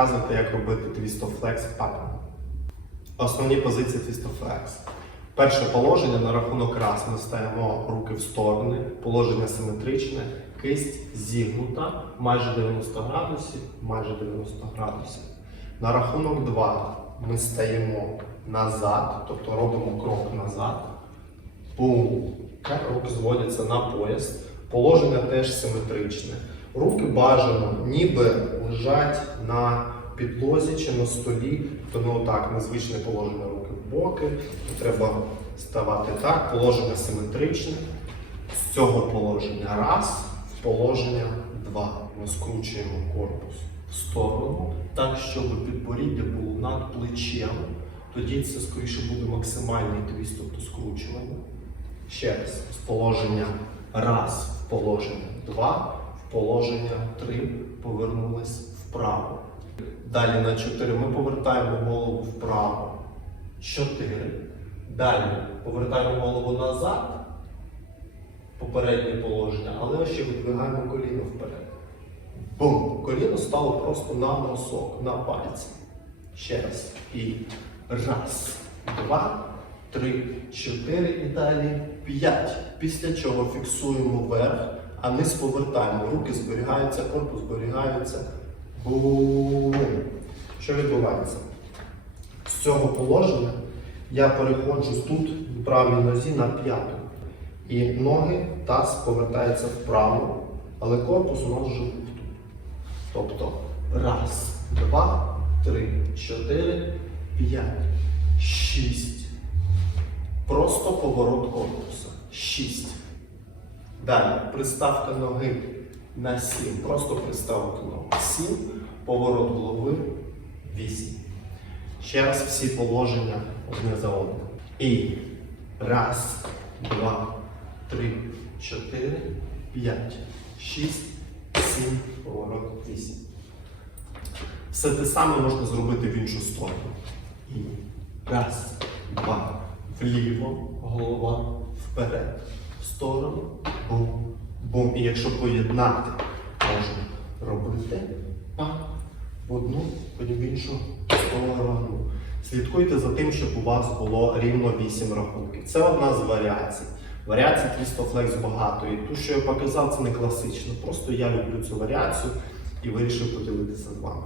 показувати, як робити твістофлекс паттерн. Основні позиції твістофлекс. Перше положення на рахунок раз ми ставимо руки в сторони, положення симетричне, кисть зігнута, майже 90 градусів, майже 90 градусів. На рахунок 2 ми стаємо назад, тобто робимо крок назад. Бум. Руки зводяться на пояс. Положення теж симетричне. Руки бажано ніби лежать на підлозі чи на столі, тому отак незвичне положення руки в боки. Треба ставати так, положення симетричне. З цього положення раз, в положення два. Ми скручуємо корпус в сторону, так, щоб підборіддя було над плечем. Тоді це скоріше буде максимальний твіст, тобто скручування. Ще раз, з положення раз в положення два, положення три повернулись вправо. Далі на 4 ми повертаємо голову вправо. 4. Далі повертаємо голову назад. Попереднє положення, але ще видвигаємо коліно вперед. Бум! Коліно стало просто на носок, на пальці. Ще раз. І раз, два, три, чотири і далі п'ять. Після чого фіксуємо вверх, а низ повертаємо. Руки зберігаються, корпус зберігається. Бум! Що відбувається? З цього положення я переходжу тут в правій нозі на п'яту. І ноги, таз повертається вправо, але корпус у нас вже був тут. Тобто раз, два, три, чотири, п'ять, шість. Просто поворот корпуса. Шість. Далі приставка ноги на сім. Просто приставка ноги. Сім. Поворот голови. Вісім. Ще раз всі положення одне за одним. І раз, два, три, чотири, п'ять, шість, сім, поворот, вісім. Все те саме можна зробити в іншу сторону. І раз, два, вліво, голова, вперед, сторону, бум, бум. І якщо поєднати, можна робити па, в одну, потім в іншу сторону. Слідкуйте за тим, щоб у вас було рівно 8 рахунків. Це одна з варіацій. Варіацій Твістофлекс багато. І ту, що я показав, це не класично. Просто я люблю цю варіацію і вирішив поділитися з вами.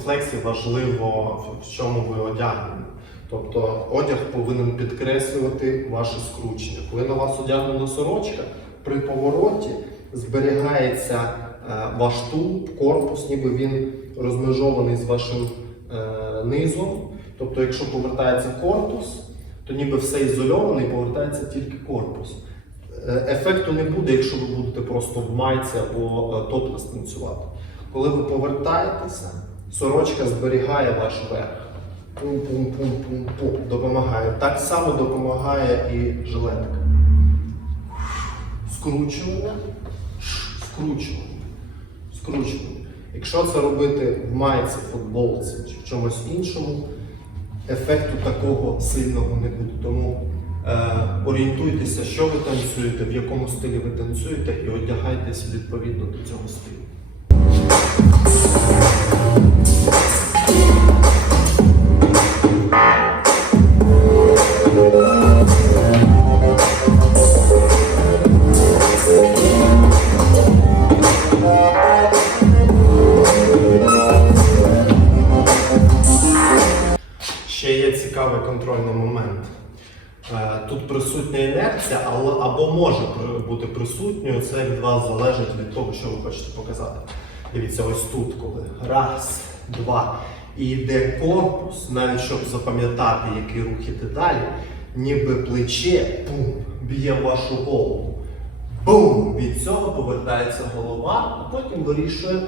Твістофлексі важливо, в чому ви одягнені. Тобто одяг повинен підкреслювати ваше скручення. Коли на вас одягнена сорочка, при повороті зберігається е, ваш тулуб, корпус, ніби він розмежований з вашим е, низом. Тобто, якщо повертається корпус, то ніби все ізольовано і повертається тільки корпус. Е, Ефекту не буде, якщо ви будете просто в майці або топлес танцювати. Коли ви повертаєтеся, сорочка зберігає ваш верх. Пум-пум-пум-пум-пум. Допомагає. Так само допомагає і жилетка. Скручування, скручування, скручування. Якщо це робити в майці, футболці чи в чомусь іншому, ефекту такого сильного не буде. Тому е, орієнтуйтеся, що ви танцюєте, в якому стилі ви танцюєте, і одягайтесь відповідно до цього стилю. Контрольний момент. Е, Тут присутня інерція, або може бути присутньою, це від вас залежить від того, що ви хочете показати. Дивіться, ось тут, коли раз, два, і йде корпус, навіть щоб запам'ятати, який рух іде далі, ніби плече пум, б'є в вашу голову. Бум! Від цього повертається голова, а потім вирішує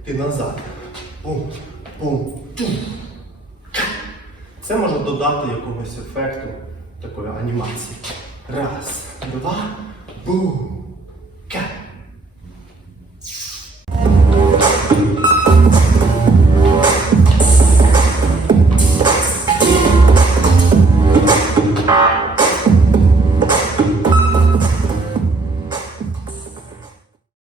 йти назад. Бум, бум, тум. Це може додати якогось ефекту такої анімації. Раз, два, бум.